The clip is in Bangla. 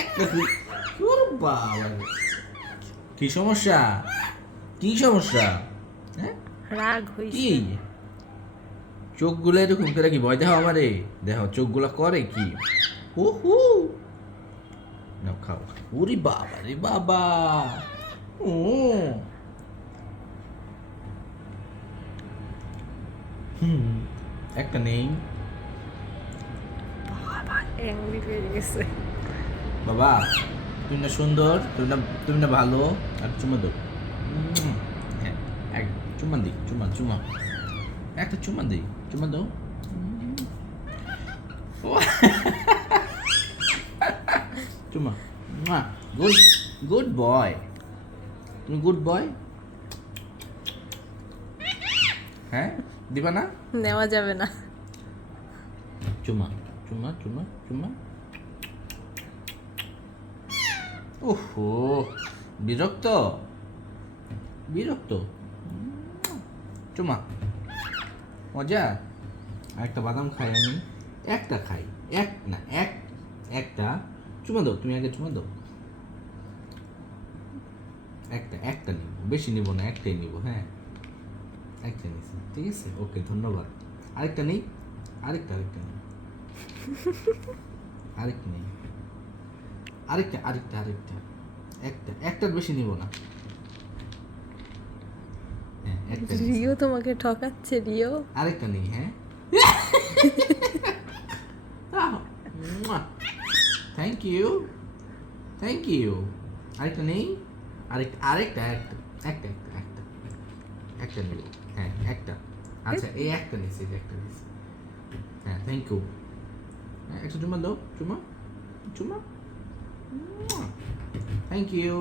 একটা ওরে বাবা, কি সমস্যা? কি সমস্যা? হ্যাঁ, রাগ কি হইছে। চোখগুলো এরকম করে কি ভয় দেখাও আমারে? দেখো চোখগুলো করে কি? হু নাও খাও। ওরে বাবা রে বাবা, ও হুম, একটা নেই বাবা অ্যাংরি হয়ে গেছে। বাবা। তুমি না সুন্দর, তুমি না ভালো। আর চুমা দাও। হ্যাঁ, এক চুমা দিই, চুমা একটা চুমা দিই, চুমা দাও। চুমা, গুড, গুড বয়, তুমি গুড বয়। হ্যাঁ, দিবা না? নেওয়া যাবে না। চুমা, চুমা। ওহো, বিরক্ত, বিরক্ত। চুমা, মজা। একটা বাদাম খাই আমি, একটা খাই, এক না একটা চুমা দাও, তুমি আগে চুমা দাও। একটা নিব, বেশি নিব না, একটাই নিব। হ্যাঁ, একটা নিছি, ঠিক আছে, ওকে, ধন্যবাদ। আরেকটা নেই, আরেকটা নেই, আরেকটা নেই, আরেকটা একটার বেশি নিব না। হ্যাঁ, একটা নিছি। রিও তোমাকে ঠকাচ্ছে রিও। আরেকটা নেই। হ্যাঁ, থ্যাংক ইউ, থ্যাংক ইউ। আরেকটা নেই, আরেকটা একটা একটা নেব। হ্যাঁ, একটা। আচ্ছা, এই একটা নিছি, একটা নিছি। হ্যাঁ, থ্যাংক ইউ। একটা চুমা দাও, চুমা, থ্যাংক ইউ।